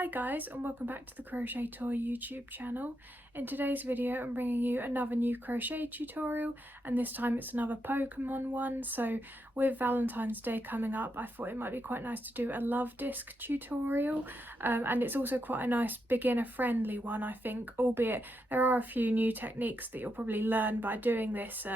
Hi guys, and welcome back to the Crochet Toy YouTube channel. In today's video I'm bringing you another new crochet tutorial, and this time it's another Pokemon one. So with Valentine's Day coming up, I thought it might be quite nice to do a Luvdisc tutorial, and it's also quite a nice beginner friendly one, I think, albeit there are a few new techniques that you'll probably learn by doing this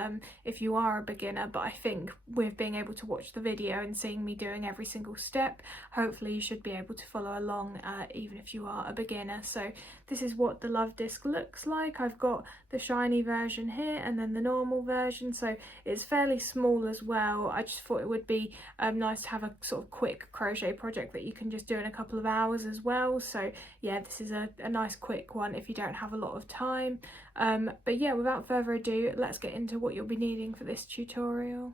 if you are a beginner, but I think with being able to watch the video and seeing me doing every single step, hopefully you should be able to follow along even if you are a beginner. So this is what the Luvdisc looks like. I've got the shiny version here and then the normal version, so it's fairly small as well. I just thought it would be nice to have a sort of quick crochet project that you can just do in a couple of hours as well. So yeah, this is a nice quick one if you don't have a lot of time. But yeah, without further ado, let's get into what you'll be needing for this tutorial.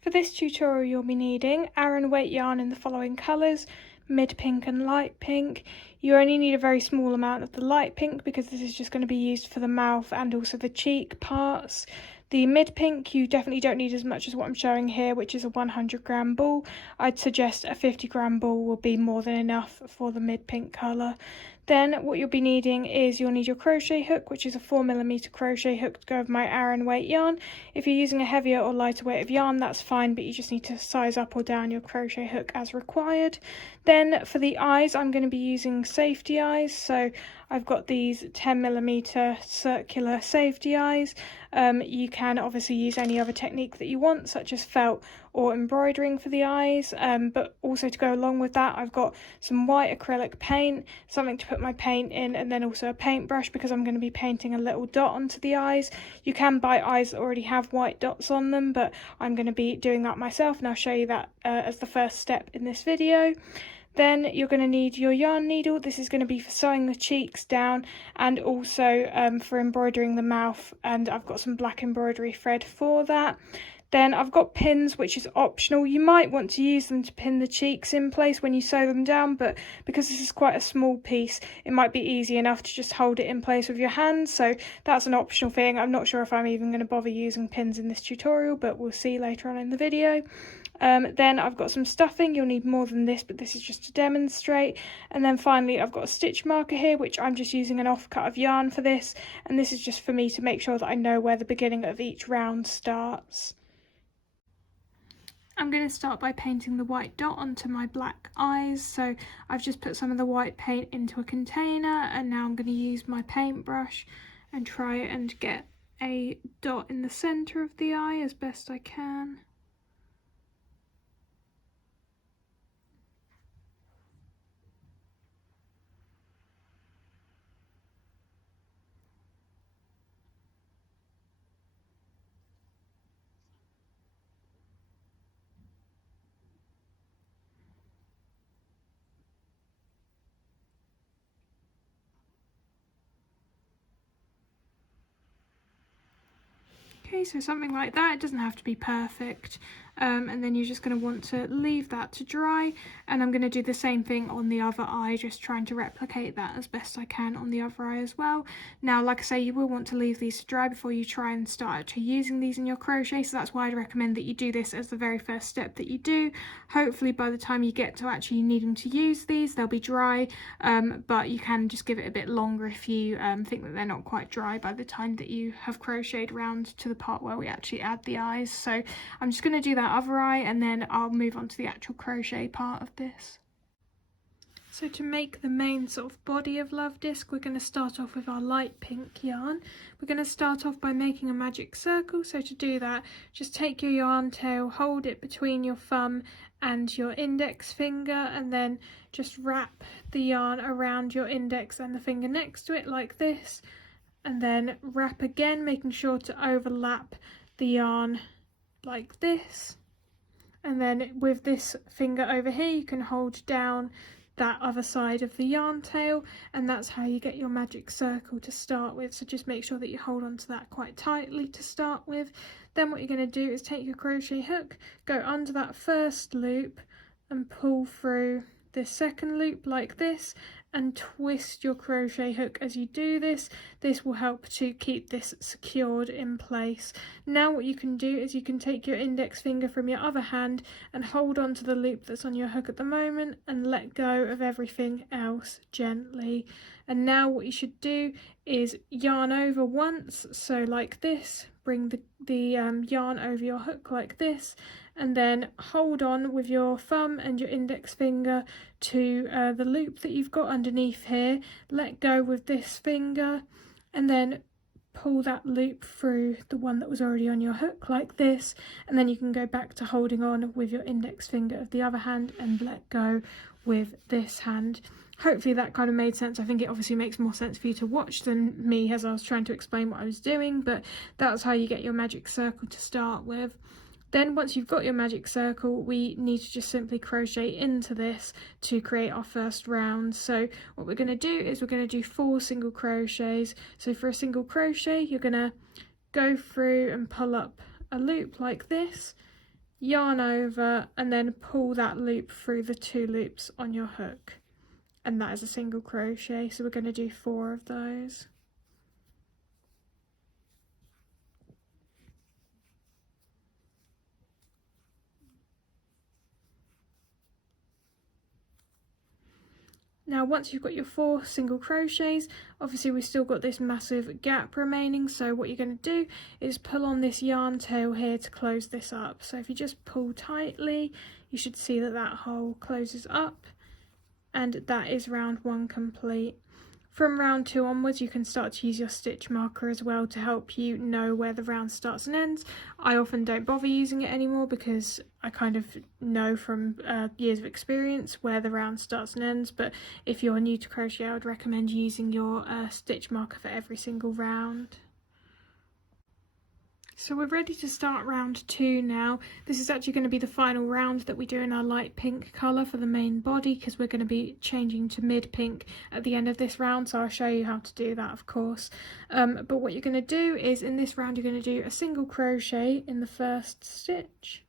For this tutorial you'll be needing aran weight yarn in the following colours: mid pink and light pink. You only need a very small amount of the light pink because this is just going to be used for the mouth and also the cheek parts. The mid pink you definitely don't need as much as what I'm showing here, which is a 100-gram ball. I'd suggest a 50-gram ball will be more than enough for the mid pink colour. Then what you'll be needing is you'll need your crochet hook, which is a 4mm crochet hook to go with my aran weight yarn. If you're using a heavier or lighter weight of yarn, that's fine, but you just need to size up or down your crochet hook as required. Then for the eyes, I'm going to be using safety eyes. So I've got these 10mm circular safety eyes. You can obviously use any other technique that you want, such as felt or embroidering for the eyes, but also to go along with that I've got some white acrylic paint, something to put my paint in, and then also a paintbrush because I'm going to be painting a little dot onto the eyes. You can buy eyes that already have white dots on them, but I'm going to be doing that myself, and I'll show you that as the first step in this video. Then you're going to need your yarn needle. This is going to be for sewing the cheeks down and also for embroidering the mouth, and I've got some black embroidery thread for that. Then I've got pins, which is optional. You might want to use them to pin the cheeks in place when you sew them down, but because this is quite a small piece, it might be easy enough to just hold it in place with your hands, so that's an optional thing. I'm not sure if I'm even going to bother using pins in this tutorial, but we'll see later on in the video. Then I've got some stuffing. You'll need more than this, but this is just to demonstrate. And then finally I've got a stitch marker here, which I'm just using an offcut of yarn for this, and this is just for me to make sure that I know where the beginning of each round starts. I'm going to start by painting the white dot onto my black eyes. So I've just put some of the white paint into a container, and now I'm going to use my paintbrush and try and get a dot in the centre of the eye as best I can. Okay, so something like that. It doesn't have to be perfect, and then you're just going to want to leave that to dry, and I'm going to do the same thing on the other eye, just trying to replicate that as best I can on the other eye as well. Now, like I say, you will want to leave these to dry before you try and start actually using these in your crochet, so that's why I'd recommend that you do this as the very first step that you do. Hopefully by the time you get to actually needing to use these, they'll be dry, but you can just give it a bit longer if you think that they're not quite dry by the time that you have crocheted round to the part where we actually add the eyes. So I'm just going to do that other eye, and then I'll move on to the actual crochet part of this. So to make the main sort of body of Luvdisc, we're going to start off with our light pink yarn. We're going to start off by making a magic circle. So to do that, just take your yarn tail, hold it between your thumb and your index finger, and then just wrap the yarn around your index and the finger next to it like this, and then wrap again, making sure to overlap the yarn like this. And then with this finger over here, you can hold down that other side of the yarn tail, and that's how you get your magic circle to start with. So just make sure that you hold on to that quite tightly to start with. Then what you're going to do is take your crochet hook, go under that first loop and pull through this second loop like this and twist your crochet hook as you do this. This will help to keep this secured in place. Now what you can do is you can take your index finger from your other hand and hold on to the loop that's on your hook at the moment and let go of everything else gently. And now what you should do is yarn over once, so like this, bring the yarn over your hook like this, and then hold on with your thumb and your index finger to the loop that you've got underneath here. Let go with this finger and then pull that loop through the one that was already on your hook like this, and then you can go back to holding on with your index finger of the other hand and let go with this hand. Hopefully that kind of made sense. I think it obviously makes more sense for you to watch than me as I was trying to explain what I was doing, but that's how you get your magic circle to start with. Then once you've got your magic circle, we need to just simply crochet into this to create our first round. So what we're going to do is we're going to do 4 single crochets. So for a single crochet, you're going to go through and pull up a loop like this, yarn over, and then pull that loop through the 2 loops on your hook. And that is a single crochet, so we're going to do 4 of those. Now once you've got your 4 single crochets, obviously we've still got this massive gap remaining, so what you're going to do is pull on this yarn tail here to close this up. So if you just pull tightly, you should see that that hole closes up, and that is round 1 complete. From round 2 onwards, you can start to use your stitch marker as well to help you know where the round starts and ends. I often don't bother using it anymore because I kind of know from years of experience where the round starts and ends, but if you're new to crochet, I would recommend using your stitch marker for every single round. So we're ready to start round 2 now. This is actually going to be the final round that we do in our light pink colour for the main body, because we're going to be changing to mid pink at the end of this round, so I'll show you how to do that, of course. But what you're going to do is in this round you're going to do a single crochet in the first stitch.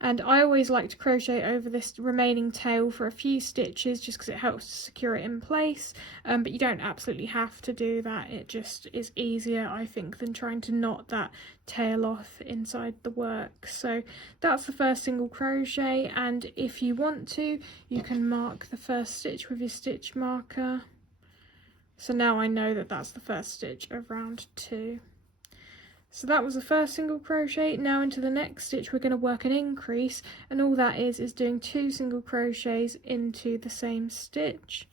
And I always like to crochet over this remaining tail for a few stitches just because it helps to secure it in place, but you don't absolutely have to do that. It just is easier, I think, than trying to knot that tail off inside the work. So that's the first single crochet, and if you want to, you can mark the first stitch with your stitch marker. So now I know that that's the first stitch of round 2. So that was the first single crochet. Now into the next stitch we're going to work an increase, and all that is doing 2 single crochets into the same stitch.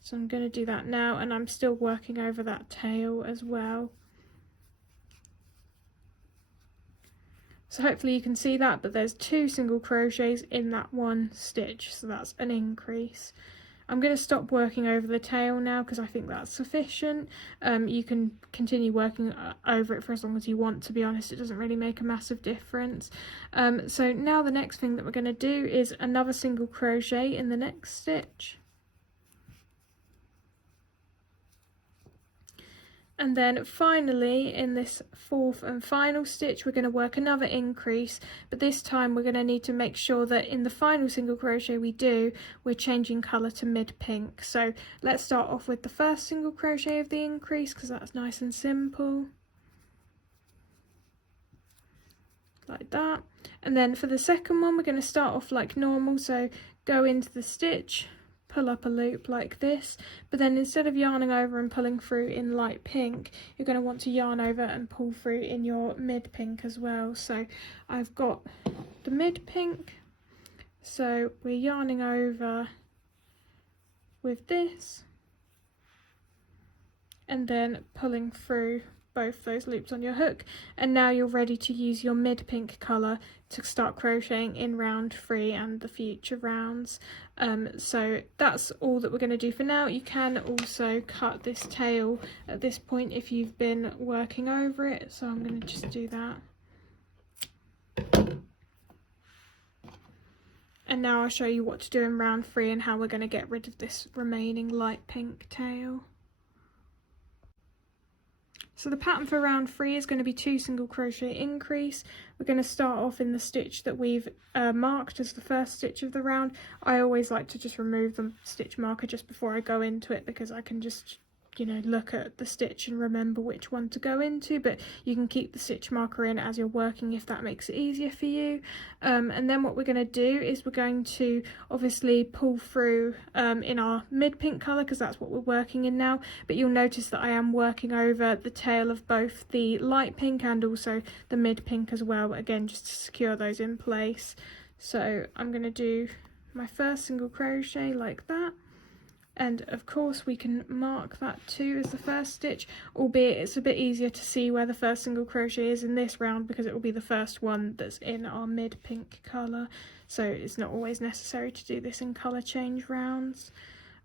So I'm going to do that now, and I'm still working over that tail as well. So hopefully you can see that, but there's 2 single crochets in that one stitch, so that's an increase. I'm going to stop working over the tail now because I think that's sufficient. You can continue working over it for as long as you want, to be honest. It doesn't really make a massive difference. So now the next thing that we're going to do is another single crochet in the next stitch. And then finally in this 4th and final stitch we're going to work another increase, but this time we're going to need to make sure that in the final single crochet we do, we're changing colour to mid pink. So let's start off with the first single crochet of the increase because that's nice and simple, like that. And then for the second one we're going to start off like normal, so go into the stitch, pull up a loop like this, but then instead of yarning over and pulling through in light pink, you're going to want to yarn over and pull through in your mid pink as well. So I've got the mid pink, so we're yarning over with this and then pulling through both those loops on your hook, and now you're ready to use your mid pink colour to start crocheting in round 3 and the future rounds. So that's all that we're going to do for now. You can also cut this tail at this point if you've been working over it, so I'm going to just do that. And now I'll show you what to do in round 3 and how we're going to get rid of this remaining light pink tail. So the pattern for round 3 is going to be 2 single crochet increase. We're going to start off in the stitch that we've marked as the first stitch of the round. I always like to just remove the stitch marker just before I go into it, because I can just, you know, look at the stitch and remember which one to go into, but you can keep the stitch marker in as you're working if that makes it easier for you. And then what we're going to do is we're going to obviously pull through in our mid pink colour, because that's what we're working in now, but you'll notice that I am working over the tail of both the light pink and also the mid pink as well, again just to secure those in place. So I'm going to do my first single crochet like that. And of course we can mark that too as the first stitch, albeit it's a bit easier to see where the first single crochet is in this round because it will be the first one that's in our mid pink colour, so it's not always necessary to do this in colour change rounds.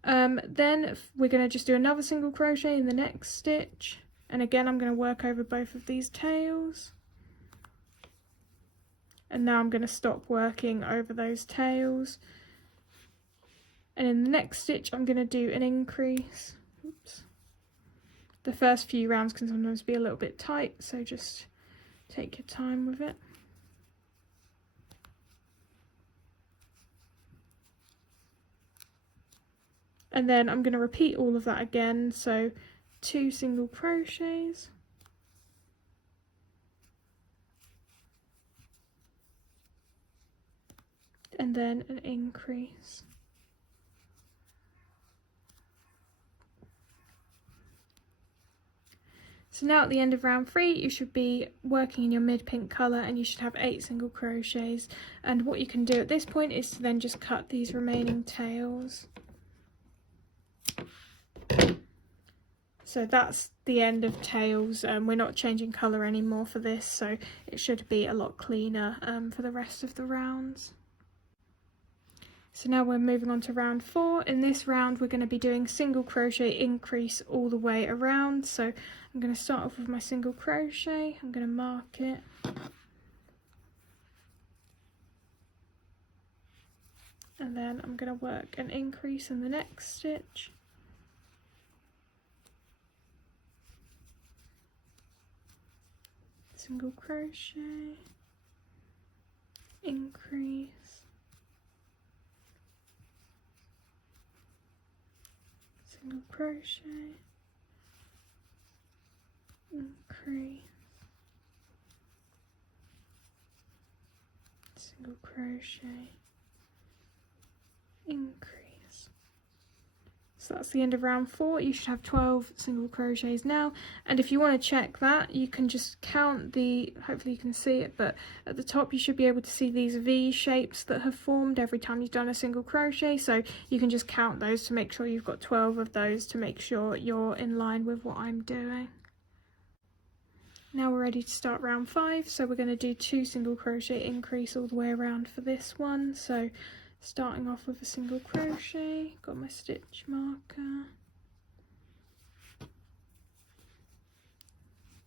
Then we're going to just do another single crochet in the next stitch, and again I'm going to work over both of these tails, and now I'm going to stop working over those tails. And in the next stitch I'm going to do an increase. Oops. The first few rounds can sometimes be a little bit tight, so just take your time with it. And then I'm going to repeat all of that again, so 2 single crochets. And then an increase. So now at the end of round 3 you should be working in your mid pink colour and you should have 8 single crochets, and what you can do at this point is to then just cut these remaining tails. So that's the end of tails. We're not changing colour anymore for this, so it should be a lot cleaner for the rest of the rounds. So now we're moving on to round 4. In this round we're going to be doing single crochet increase all the way around. So I'm going to start off with my single crochet, I'm going to mark it. And then I'm going to work an increase in the next stitch. Single crochet, increase. Single crochet, increase, single crochet, increase. So that's the end of round 4. You should have 12 single crochets now, and if you want to check that you can just count the, hopefully you can see it, but at the top you should be able to see these V shapes that have formed every time you've done a single crochet, so you can just count those to make sure you've got 12 of those to make sure you're in line with what I'm doing. Now we're ready to start round 5, so we're going to do 2 single crochet increase all the way around for this one. So starting off with a single crochet, got my stitch marker,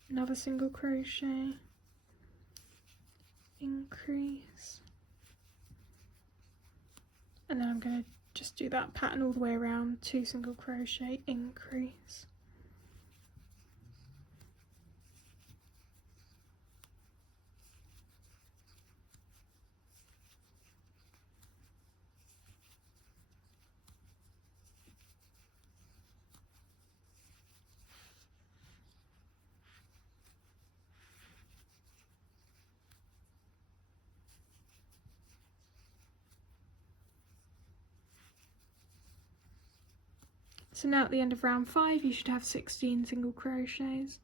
another single crochet, increase, and then I'm going to just do that pattern all the way around, 2 single crochet, increase. So now at the end of round 5 you should have 16 single crochets.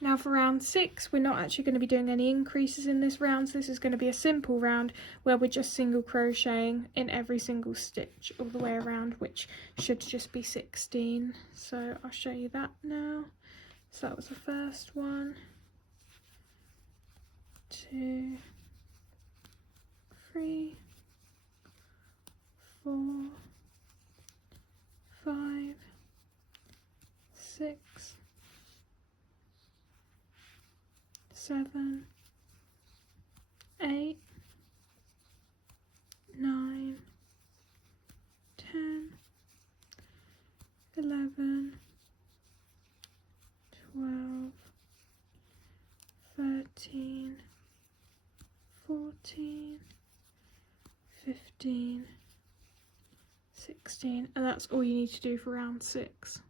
Now for round 6 we're not actually going to be doing any increases in this round, so this is going to be a simple round where we're just single crocheting in every single stitch all the way around, which should just be 16. So I'll show you that now. So that was the first one, 2, 3, 4, 5, 6, 7, 8, 9, 10, 11, 12, 16, and that's all you need to do for round 6.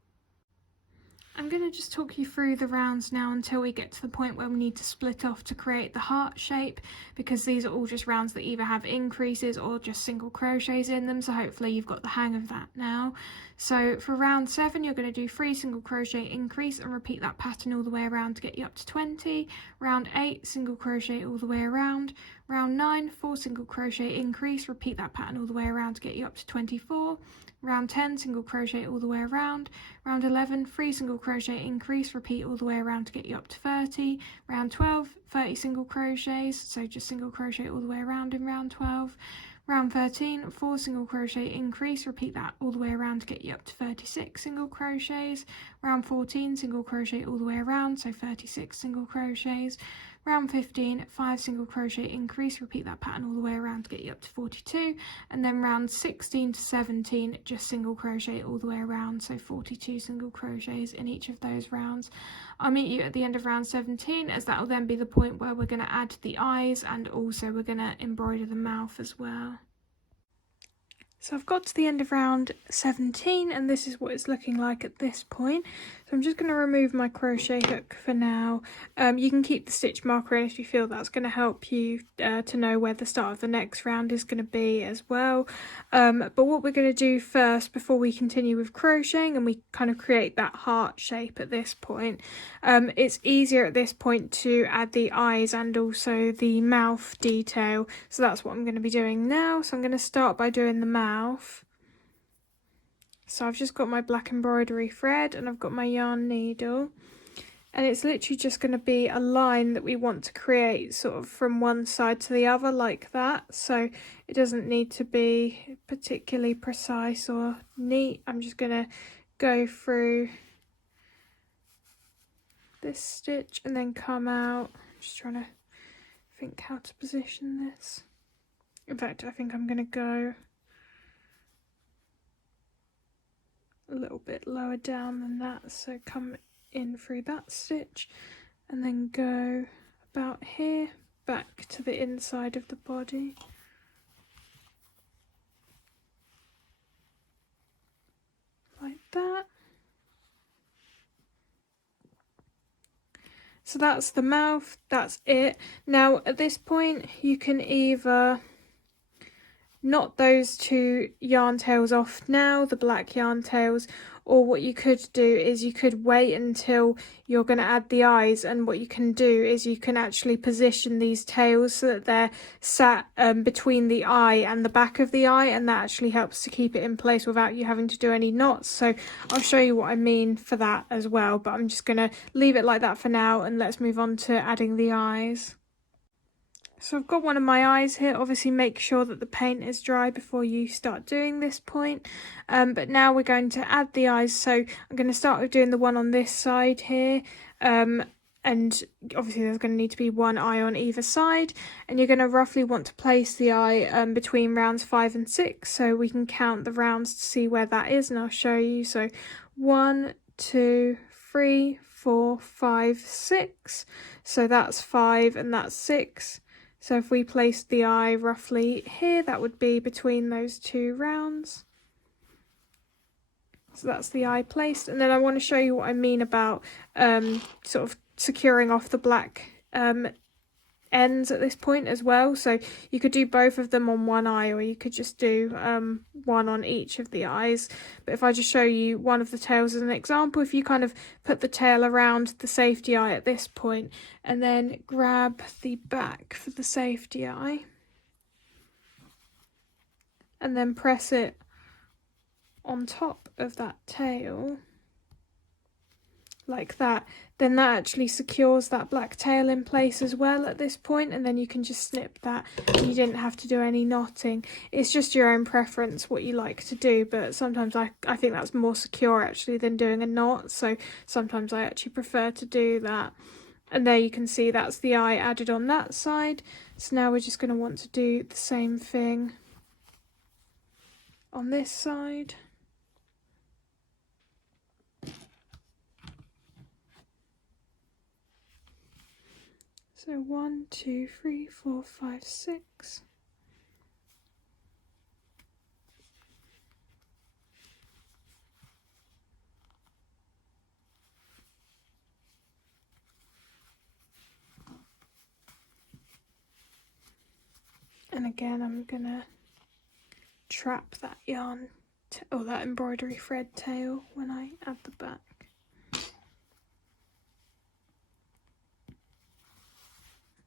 I'm going to just talk you through the rounds now until we get to the point where we need to split off to create the heart shape, because these are all just rounds that either have increases or just single crochets in them, so hopefully you've got the hang of that now. So for round 7 you're going to do 3 single crochet increase and repeat that pattern all the way around to get you up to 20. Round 8 single crochet all the way around. Round 9 4 single crochet increase, repeat that pattern all the way around to get you up to 24. Round 10 single crochet all the way around. Round 11 3 single crochet increase, repeat all the way around to get you up to 30. Round 12 30 single crochets, so just single crochet all the way around in round 12. Round 13 4 single crochet increase, repeat that all the way around to get you up to 36 single crochets. Round 14 single crochet all the way around, so 36 single crochets. Round 15 5 single crochet increase, repeat that pattern all the way around to get you up to 42, and then round 16 to 17 just single crochet all the way around, so 42 single crochets in each of those rounds. I'll meet you at the end of round 17, as that will then be the point where we're going to add the eyes, and also we're going to embroider the mouth as well. So I've got to the end of round 17 and this is what it's looking like at this point. So I'm just going to remove my crochet hook for now. You can keep the stitch marker in if you feel that's going to help you to know where the start of the next round is going to be as well. But what we're going to do first, before we continue with crocheting and we kind of create that heart shape at this point, it's easier at this point to add the eyes and also the mouth detail. So that's what I'm going to be doing now. So I'm going to start by doing the mouth. So I've just got my black embroidery thread and I've got my yarn needle, and it's literally just going to be a line that we want to create sort of from one side to the other like that. So it doesn't need to be particularly precise or neat. I'm just going to go through this stitch and then come out. I'm just trying to think how to position this. In fact, I think I'm going to go a little bit lower down than that, so come in through that stitch and then go about here back to the inside of the body like that. So that's the mouth, that's it. Now at this point you can either knot those two yarn tails off now, the black yarn tails, or what you could do is you could wait until you're going to add the eyes, and what you can do is you can actually position these tails so that they're sat between the eye and the back of the eye, and that actually helps to keep it in place without you having to do any knots. So I'll show you what I mean for that as well, but I'm just going to leave it like that for now and let's move on to adding the eyes. So I've got one of my eyes here. Obviously make sure that the paint is dry before you start doing this point. But now we're going to add the eyes. So I'm going to start with doing the one on this side here. And obviously there's going to need to be one eye on either side. And you're going to roughly want to place the eye between rounds 5 and 6. So we can count the rounds to see where that is, and I'll show you. So 1, 2, 3, 4, 5, 6. So that's 5 and that's 6. So if we placed the eye roughly here, that would be between those two rounds. So that's the eye placed. And then I want to show you what I mean about sort of securing off the black ends at this point as well. So you could do both of them on one eye, or you could just do one on each of the eyes. But if I just show you one of the tails as an example, if you kind of put the tail around the safety eye at this point and then grab the back for the safety eye and then press it on top of that tail like that, then that actually secures that black tail in place as well at this point, and then you can just snip that. You didn't have to do any knotting. It's just your own preference what you like to do, but sometimes I think that's more secure actually than doing a knot, so sometimes I actually prefer to do that. And there you can see that's the eye added on that side. So now we're just going to want to do the same thing on this side. So 1, 2, 3, 4, 5, 6. And again, I'm gonna trap that yarn or that embroidery thread tail when I add the back.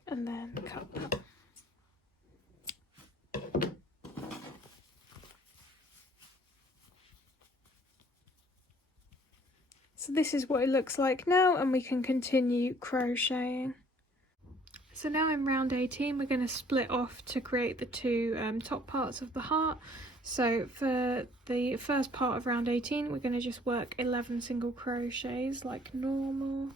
And then cut that. So this is what it looks like now, and we can continue crocheting. So now in round 18 we're going to split off to create the two top parts of the heart. So for the first part of round 18 we're going to just work 11 single crochets like normal.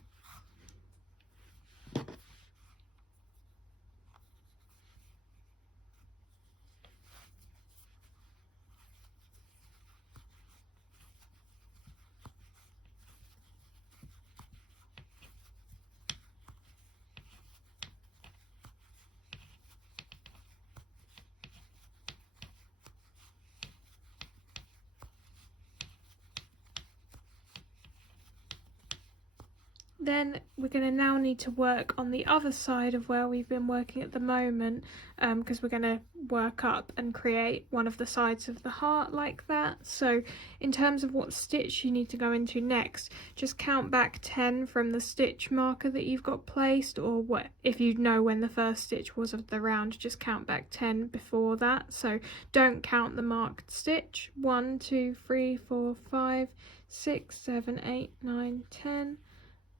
Then we're going to now need to work on the other side of where we've been working at the moment, because we're going to work up and create one of the sides of the heart like that. So in terms of what stitch you need to go into next, just count back 10 from the stitch marker that you've got placed, or what if you know when the first stitch was of the round, just count back 10 before that. So don't count the marked stitch. 1 2 3 4 5 6 7 8 9 10.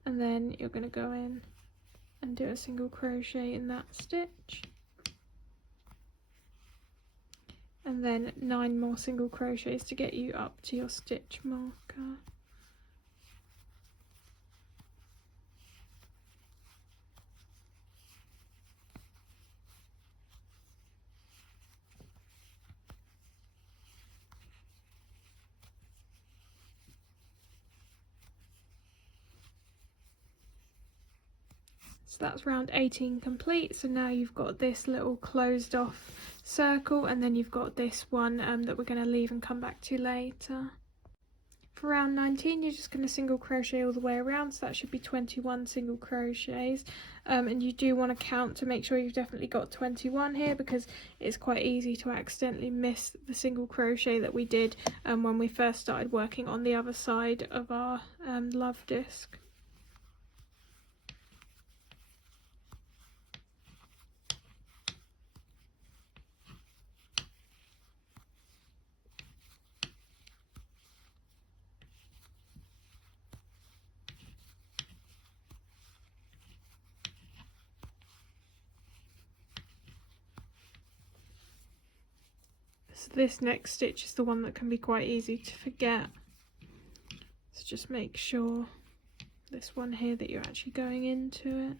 And then you're going to go in and do a single crochet in that stitch, and then 9 more single crochets to get you up to your stitch marker. So that's round 18 complete. So now you've got this little closed off circle, and then you've got this one that we're going to leave and come back to later. For round 19 you're just going to single crochet all the way around, so that should be 21 single crochets, and you do want to count to make sure you've definitely got 21 here, because it's quite easy to accidentally miss the single crochet that we did when we first started working on the other side of our love disc. So this next stitch is the one that can be quite easy to forget, so just make sure this one here that you're actually going into it.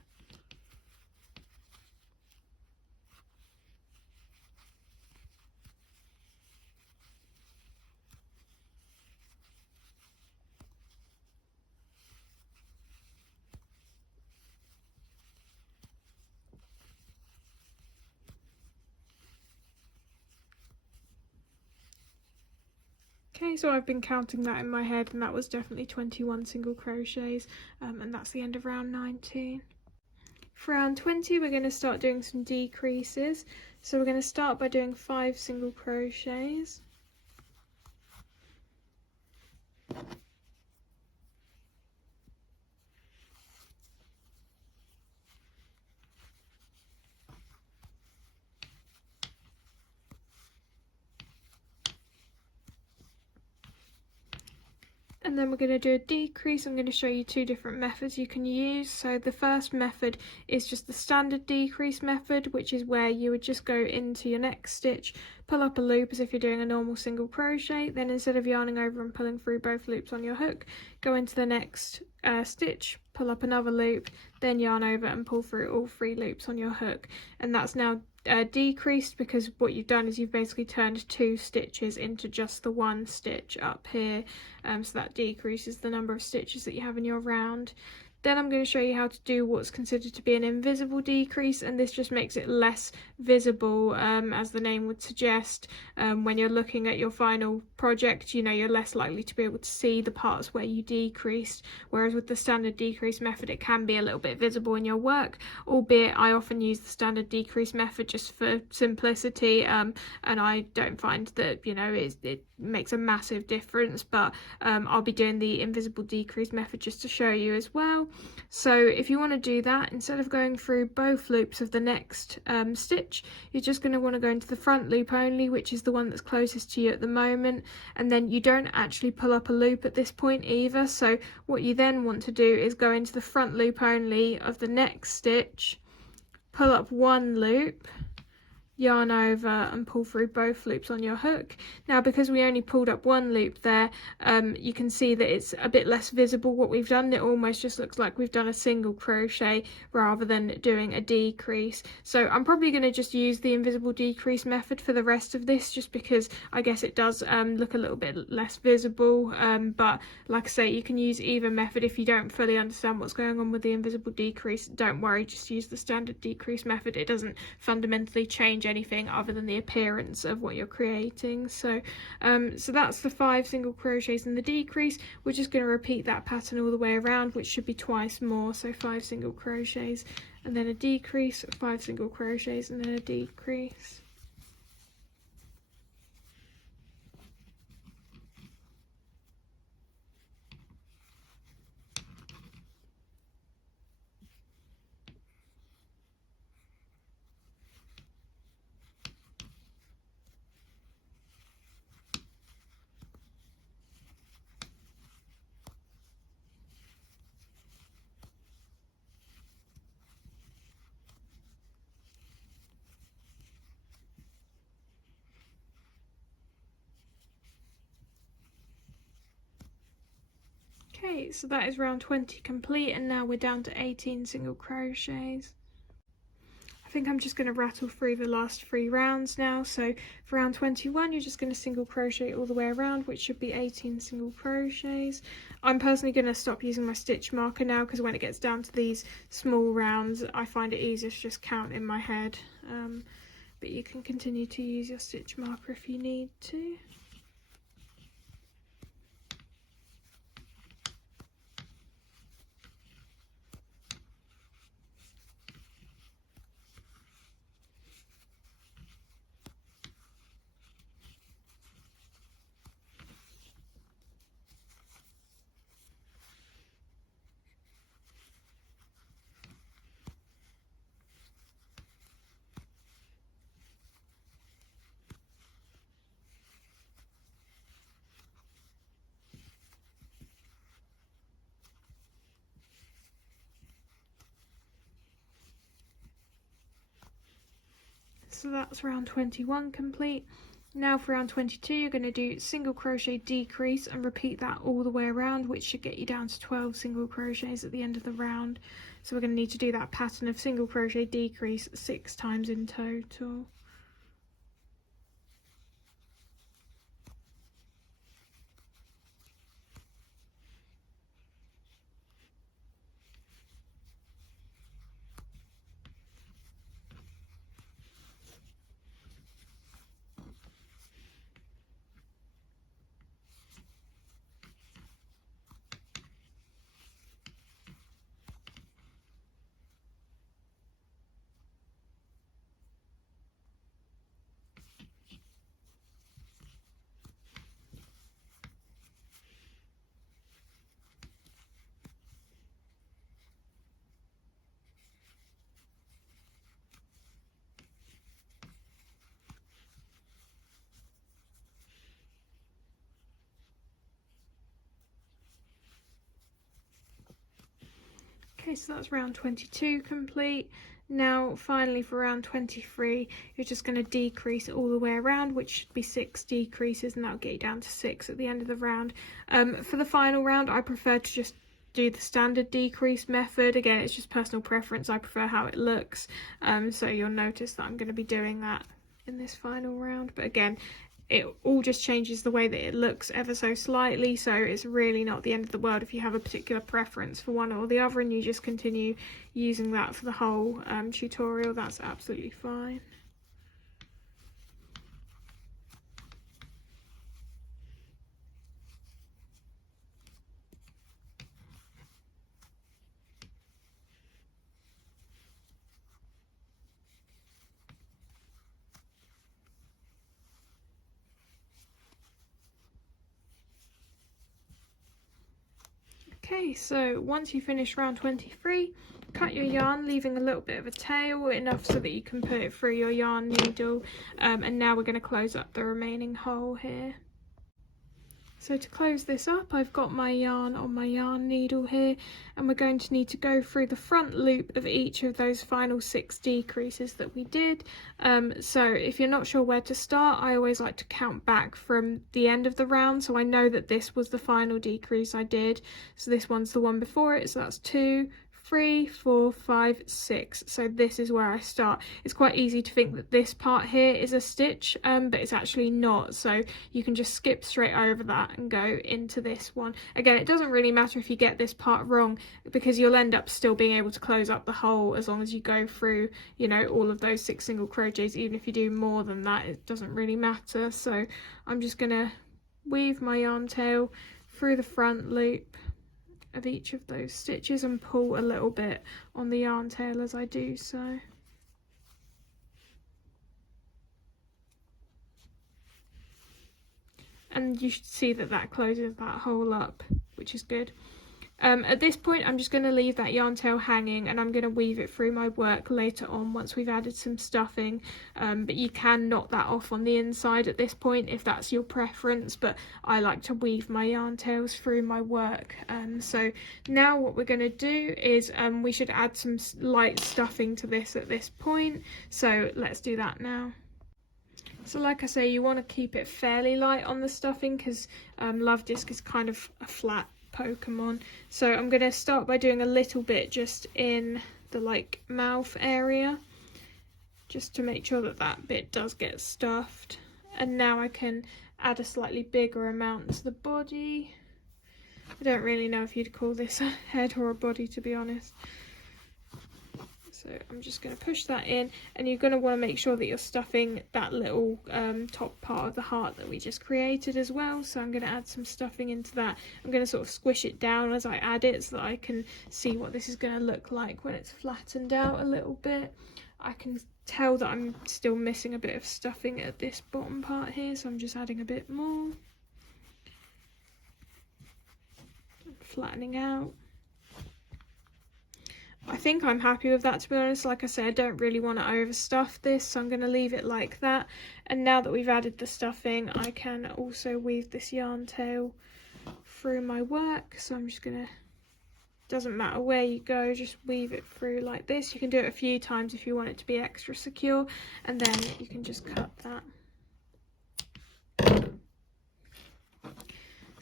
Okay, so I've been counting that in my head, and that was definitely 21 single crochets, and that's the end of round 19. For round 20 we're going to start doing some decreases, so we're going to start by doing 5 single crochets. And then we're going to do a decrease. I'm going to show you 2 different methods you can use. So the first method is just the standard decrease method, which is where you would just go into your next stitch, pull up a loop as if you're doing a normal single crochet, then instead of yarning over and pulling through both loops on your hook, go into the next stitch, pull up another loop, then yarn over and pull through all 3 loops on your hook. And that's now decreased, because what you've done is you've basically turned 2 stitches into just the 1 stitch up here, so that decreases the number of stitches that you have in your round. Then I'm going to show you how to do what's considered to be an invisible decrease, and this just makes it less visible, as the name would suggest. When you're looking at your final project, you know, you're less likely to be able to see the parts where you decreased, whereas with the standard decrease method it can be a little bit visible in your work, albeit I often use the standard decrease method just for simplicity, and I don't find that, you know, it makes a massive difference, but I'll be doing the invisible decrease method just to show you as well. So if you want to do that, instead of going through both loops of the next stitch, you're just going to want to go into the front loop only, which is the one that's closest to you at the moment, and then you don't actually pull up a loop at this point either. So what you then want to do is go into the front loop only of the next stitch, pull up one loop, yarn over and pull through both loops on your hook. Now because we only pulled up one loop there, you can see that it's a bit less visible what we've done. It almost just looks like we've done a single crochet rather than doing a decrease. So I'm probably going to just use the invisible decrease method for the rest of this, just because I guess it does look a little bit less visible, but like I say, you can use either method. If you don't fully understand what's going on with the invisible decrease, don't worry, just use the standard decrease method. It doesn't fundamentally change anything other than the appearance of what you're creating. So so that's the 5 single crochets in the decrease. We're just going to repeat that pattern all the way around, which should be twice more. So 5 single crochets and then a decrease, 5 single crochets and then a decrease. Okay, so that is round 20 complete, and now we're down to 18 single crochets. I think I'm just going to rattle through the last 3 rounds now. So for round 21, you're just going to single crochet all the way around, which should be 18 single crochets. I'm personally going to stop using my stitch marker now, because when it gets down to these small rounds, I find it easier to just count in my head. But you can continue to use your stitch marker if you need to. So that's round 21 complete. Now for round 22, you're going to do single crochet decrease and repeat that all the way around, which should get you down to 12 single crochets at the end of the round. So we're going to need to do that pattern of single crochet decrease 6 times in total. Okay, so that's round 22 complete. Now finally for round 23, you're just going to decrease all the way around, which should be 6 decreases, and that'll get you down to 6 at the end of the round. For the final round, I prefer to just do the standard decrease method. Again, it's just personal preference. I prefer how it looks. So you'll notice that I'm going to be doing that in this final round. But again, it all just changes the way that it looks ever so slightly, so it's really not the end of the world if you have a particular preference for one or the other and you just continue using that for the whole tutorial. That's absolutely fine. Okay, so once you finish round 23, cut your yarn, leaving a little bit of a tail, enough so that you can put it through your yarn needle, and now we're going to close up the remaining hole here. So to close this up, I've got my yarn on my yarn needle here, and we're going to need to go through the front loop of each of those final 6 decreases that we did. So if you're not sure where to start, I always like to count back from the end of the round, so I know that this was the final decrease I did. So this one's the one before it, so that's 2, 3, 4, 5, 6. So this is where I start. It's quite easy to think that this part here is a stitch, but it's actually not, so you can just skip straight over that and go into this one. Again, it doesn't really matter if you get this part wrong, because you'll end up still being able to close up the hole as long as you go through, you know, all of those 6 single crochets. Even if you do more than that, it doesn't really matter. So I'm just gonna weave my yarn tail through the front loop of each of those stitches and pull a little bit on the yarn tail as I do so. And you should see that that closes that hole up, which is good. At this point, I'm just going to leave that yarn tail hanging, and I'm going to weave it through my work later on once we've added some stuffing, but you can knock that off on the inside at this point if that's your preference, but I like to weave my yarn tails through my work. So now what we're going to do is we should add some light stuffing to this at this point, so let's do that now. So like I say, you want to keep it fairly light on the stuffing because Luvdisc is kind of a flat Pokemon. So I'm going to start by doing a little bit just in the like mouth area, just to make sure that that bit does get stuffed. And now I can add a slightly bigger amount to the body. I don't really know if you'd call this a head or a body, to be honest. So I'm just going to push that in, and you're going to want to make sure that you're stuffing that little top part of the heart that we just created as well. So I'm going to add some stuffing into that. I'm going to sort of squish it down as I add it so that I can see what this is going to look like when it's flattened out a little bit. I can tell that I'm still missing a bit of stuffing at this bottom part here, so I'm just adding a bit more. Flattening out. I think I'm happy with that, to be honest. Like I said, I don't really want to overstuff this, so I'm going to leave it like that. And now that we've added the stuffing, I can also weave this yarn tail through my work. So I'm just going to, doesn't matter where you go, just weave it through like this. You can do it a few times if you want it to be extra secure, and then you can just cut that.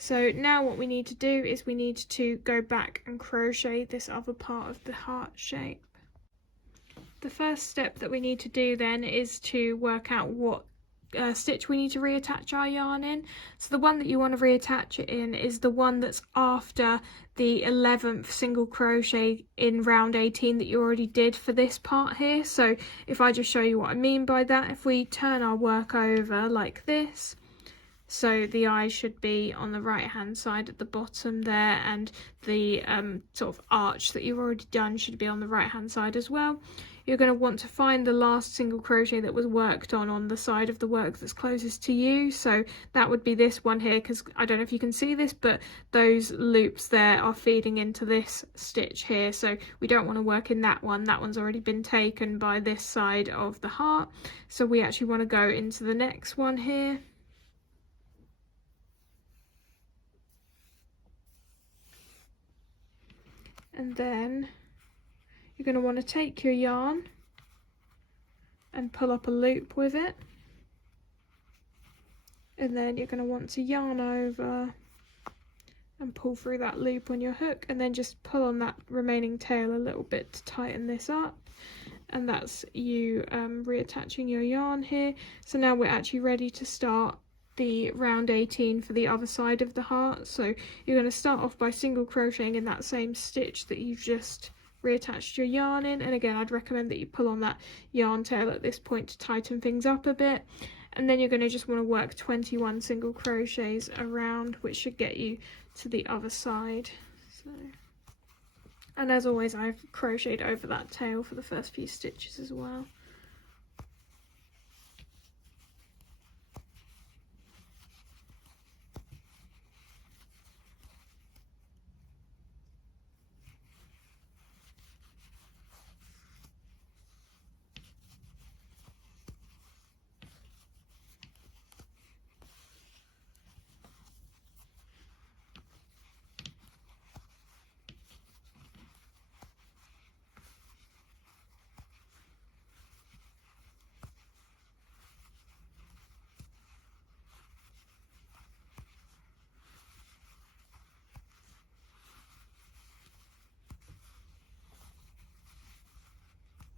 So now what we need to do is we need to go back and crochet this other part of the heart shape. The first step that we need to do then is to work out what stitch we need to reattach our yarn in. So the one that you want to reattach it in is the one that's after the 11th single crochet in round 18 that you already did for this part here. So if I just show you what I mean by that, if we turn our work over like this, so the eye should be on the right hand side at the bottom there, and the sort of arch that you've already done should be on the right hand side as well. You're going to want to find the last single crochet that was worked on the side of the work that's closest to you. So that would be this one here, because I don't know if you can see this, but those loops there are feeding into this stitch here. So we don't want to work in that one. That one's already been taken by this side of the heart. So we actually want to go into the next one here. And then you're going to want to take your yarn and pull up a loop with it, and then you're going to want to yarn over and pull through that loop on your hook, and then just pull on that remaining tail a little bit to tighten this up. And that's you reattaching your yarn here. So now we're actually ready to start the round 18 for the other side of the heart. So you're going to start off by single crocheting in that same stitch that you've just reattached your yarn in, and again I'd recommend that you pull on that yarn tail at this point to tighten things up a bit. And then you're going to just want to work 21 single crochets around, which should get you to the other side. So, and as always, I've crocheted over that tail for the first few stitches as well.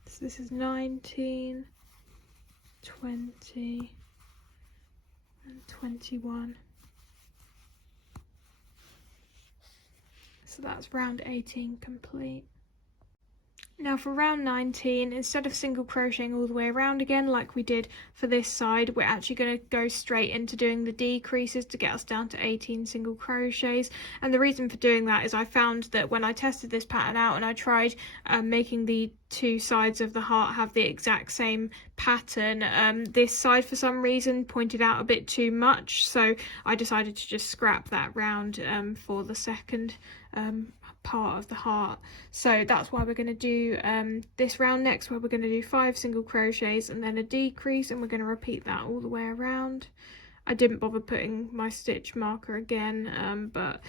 So this is 19, 20 and 21. So that's round 18 complete. Now for round 19, instead of single crocheting all the way around again like we did for this side, we're actually going to go straight into doing the decreases to get us down to 18 single crochets. And the reason for doing that is I found that when I tested this pattern out and I tried making the two sides of the heart have the exact same pattern, this side for some reason pointed out a bit too much, so I decided to just scrap that round for the second part of the heart. So that's why we're going to do this round next, where we're going to do 5 single crochets and then a decrease, and we're going to repeat that all the way around. I didn't bother putting my stitch marker again, but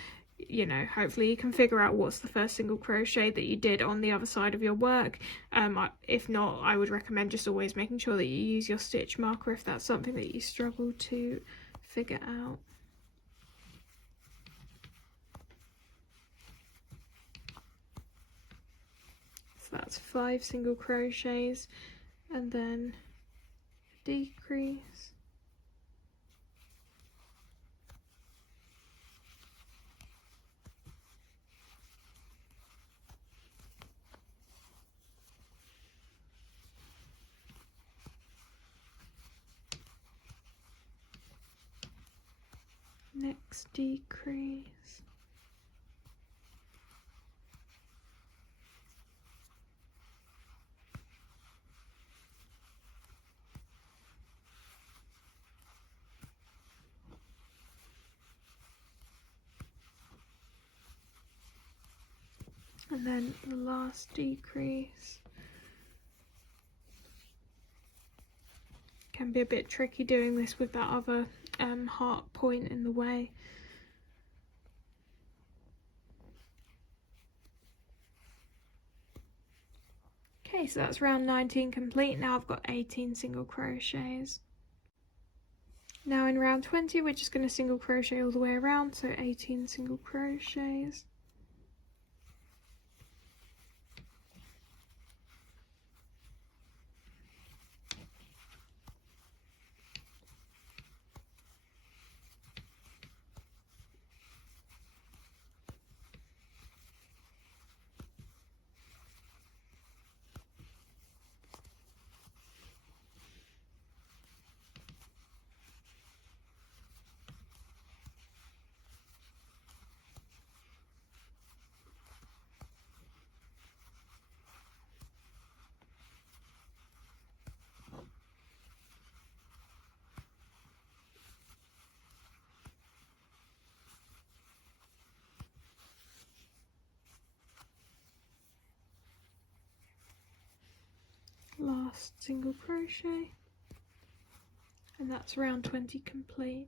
you know, hopefully you can figure out what's the first single crochet that you did on the other side of your work. If not, I would recommend just always making sure that you use your stitch marker if that's something that you struggle to figure out. So that's 5 single crochets and then a decrease. Next decrease. And then the last decrease. Can be a bit tricky doing this with that other heart point in the way. Okay, so that's round 19 complete. Now I've got 18 single crochets. Now in round 20 we're just going to single crochet all the way around, so 18 single crochets. Last single crochet, and that's round 20 complete.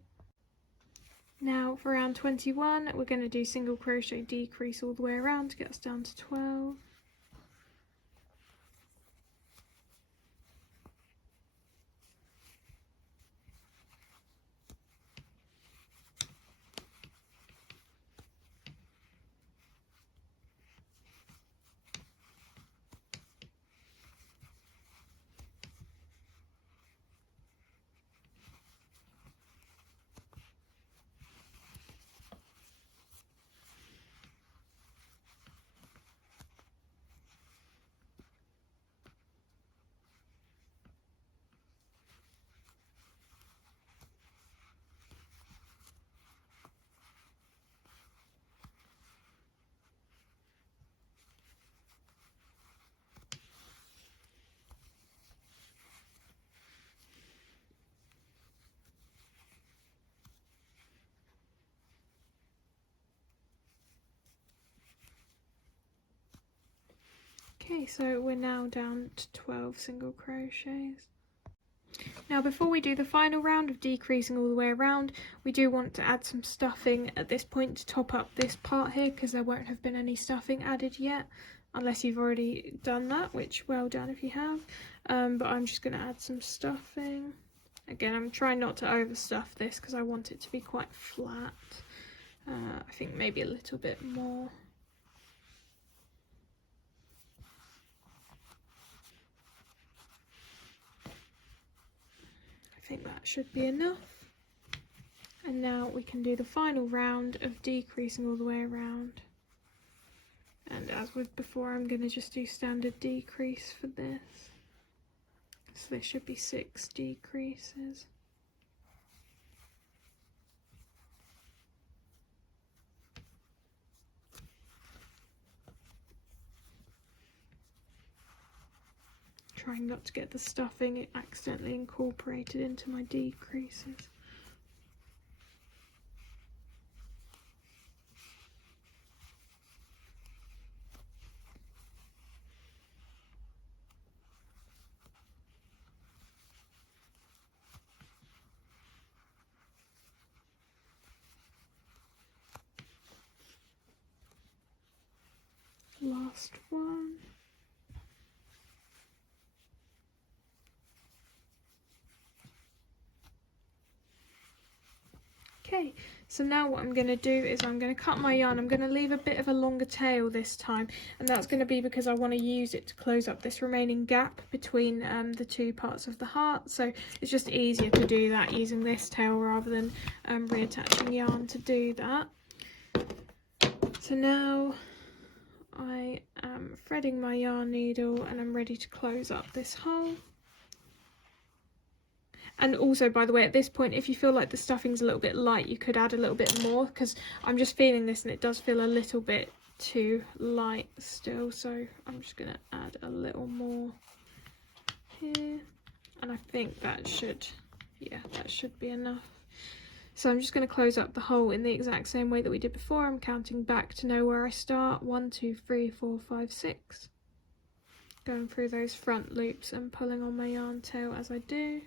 Now for round 21 we're going to do single crochet decrease all the way around to get us down to 12. Okay, so we're now down to 12 single crochets. Now before we do the final round of decreasing all the way around, we do want to add some stuffing at this point to top up this part here, because there won't have been any stuffing added yet, unless you've already done that, which well done if you have. But I'm just going to add some stuffing. Again, I'm trying not to overstuff this because I want it to be quite flat. I think maybe a little bit more. I think that should be enough. And now we can do the final round of decreasing all the way around. And as with before, I'm going to just do standard decrease for this. So there should be 6 decreases. Trying not to get the stuffing accidentally incorporated into my decreases. Last one. Okay, so now what I'm going to do is I'm going to cut my yarn. I'm going to leave a bit of a longer tail this time, and that's going to be because I want to use it to close up this remaining gap between the 2 parts of the heart. So it's just easier to do that using this tail rather than reattaching yarn to do that. So now I am threading my yarn needle and I'm ready to close up this hole. And also, by the way, at this point, if you feel like the stuffing's a little bit light, you could add a little bit more, because I'm just feeling this and it does feel a little bit too light still. So I'm just going to add a little more here. And I think that should, yeah, that should be enough. So I'm just going to close up the hole in the exact same way that we did before. I'm counting back to know where I start. 1, 2, 3, 4, 5, 6. Going through those front loops and pulling on my yarn tail as I do.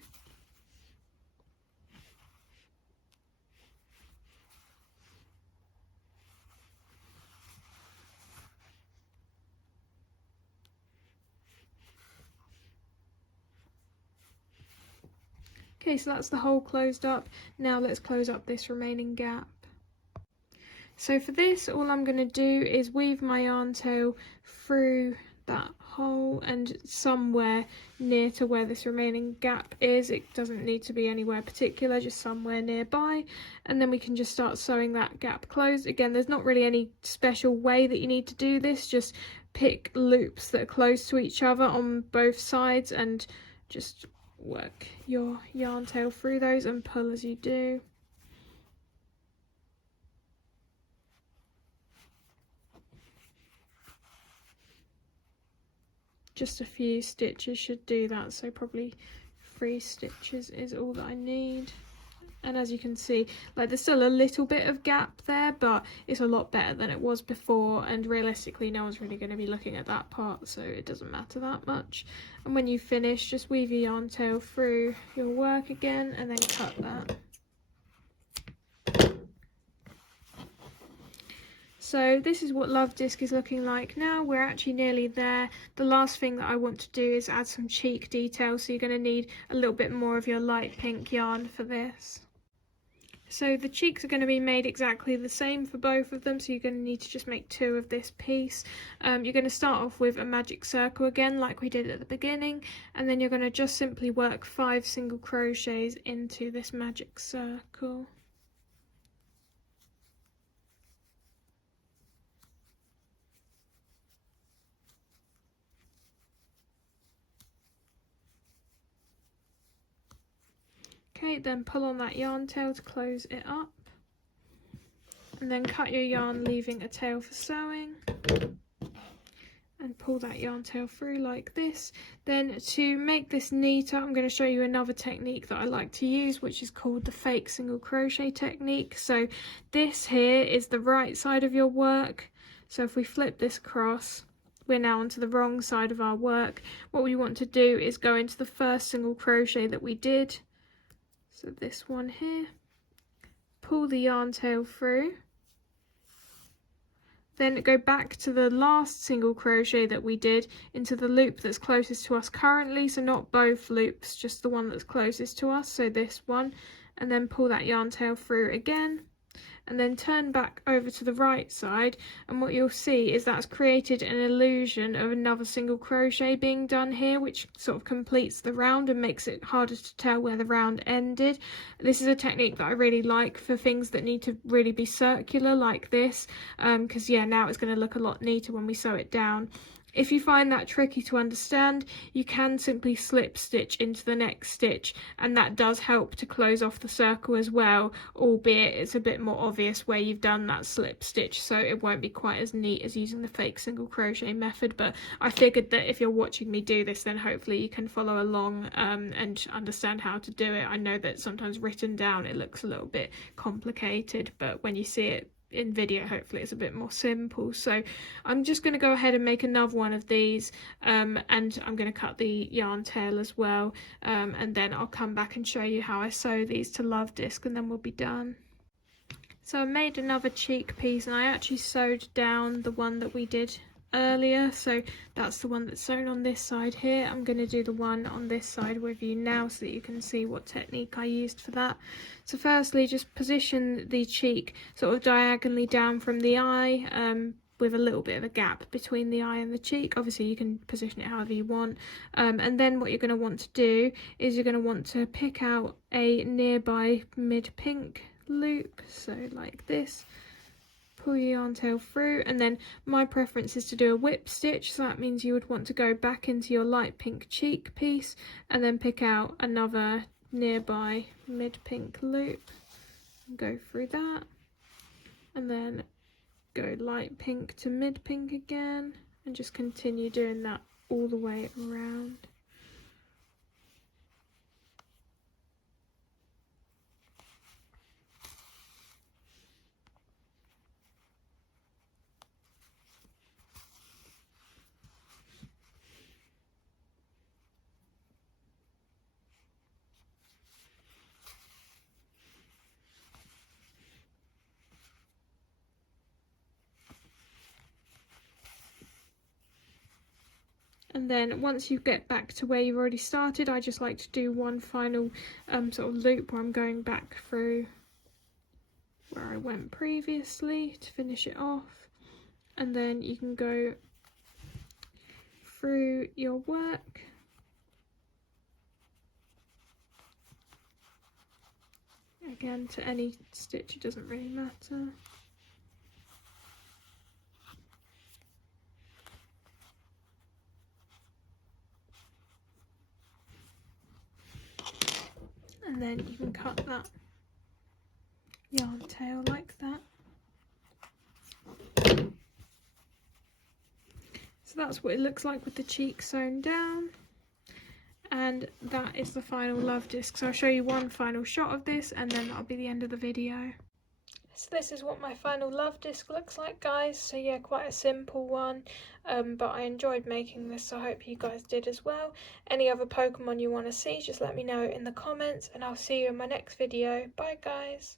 Okay, so that's the hole closed up. Now let's close up this remaining gap. So for this, all I'm going to do is weave my yarn tail through that hole and somewhere near to where this remaining gap is. It doesn't need to be anywhere particular, just somewhere nearby. And then we can just start sewing that gap closed. Again, there's not really any special way that you need to do this. Just pick loops that are close to each other on both sides and just work your yarn tail through those and pull as you do. Just a few stitches should do that, so probably 3 stitches is all that I need. And as you can see, like, there's still a little bit of gap there, but it's a lot better than it was before, and realistically no one's really going to be looking at that part, so it doesn't matter that much. And when you finish, just weave your yarn tail through your work again and then cut that. So this is what Luvdisc is looking like now. We're actually nearly there. The last thing that I want to do is add some cheek detail, so you're going to need a little bit more of your light pink yarn for this. So the cheeks are going to be made exactly the same for both of them, so you're going to need to just make 2 of this piece. You're going to start off with a magic circle again, like we did at the beginning, and then you're going to just simply work 5 single crochets into this magic circle. Okay, then pull on that yarn tail to close it up, and then cut your yarn, leaving a tail for sewing, and pull that yarn tail through like this. Then to make this neater, I'm going to show you another technique that I like to use, which is called the fake single crochet technique. So this here is the right side of your work, so if we flip this across, we're now onto the wrong side of our work. What we want to do is go into the first single crochet that we did, so this one here, pull the yarn tail through, then go back to the last single crochet that we did into the loop that's closest to us currently, so not both loops, just the one that's closest to us, so this one, and then pull that yarn tail through again, and then turn back over to the right side, and what you'll see is that's created an illusion of another single crochet being done here, which sort of completes the round and makes it harder to tell where the round ended. This is a technique that I really like for things that need to really be circular like this, because yeah, now it's going to look a lot neater when we sew it down. If you find that tricky to understand, you can simply slip stitch into the next stitch, and that does help to close off the circle as well, albeit it's a bit more obvious where you've done that slip stitch, so it won't be quite as neat as using the fake single crochet method. But I figured that if you're watching me do this, then hopefully you can follow along and understand how to do it. I know that sometimes written down it looks a little bit complicated, but when you see it in video, hopefully it's a bit more simple. So I'm just going to go ahead and make another one of these, and I'm going to cut the yarn tail as well, and then I'll come back and show you how I sew these to Luvdisc, and then we'll be done. So I made another cheek piece, and I actually sewed down the one that we did earlier, so that's the one that's sewn on this side here. I'm going to do the one on this side with you now so that you can see what technique I used for that. So firstly, just position the cheek sort of diagonally down from the eye, with a little bit of a gap between the eye and the cheek. Obviously you can position it however you want, and then what you're going to want to do is you're going to want to pick out a nearby mid-pink loop, so like this. Pull your yarn tail through, and then my preference is to do a whip stitch, so that means you would want to go back into your light pink cheek piece and then pick out another nearby mid pink loop, go through that, and then go light pink to mid pink again, and just continue doing that all the way around. And then once you get back to where you've already started, I just like to do one final sort of loop where I'm going back through where I went previously to finish it off, and then you can go through your work again to any stitch, it doesn't really matter. And then you can cut that yarn tail like that. So that's what it looks like with the cheek sewn down, and that is the final Luvdisc. So I'll show you one final shot of this, and then that'll be the end of the video. So this is what my final Luvdisc looks like, guys. So yeah, quite a simple one, but I enjoyed making this, so I hope you guys did as well. Any other Pokemon you want to see, just let me know in the comments, and I'll see you in my next video. Bye guys.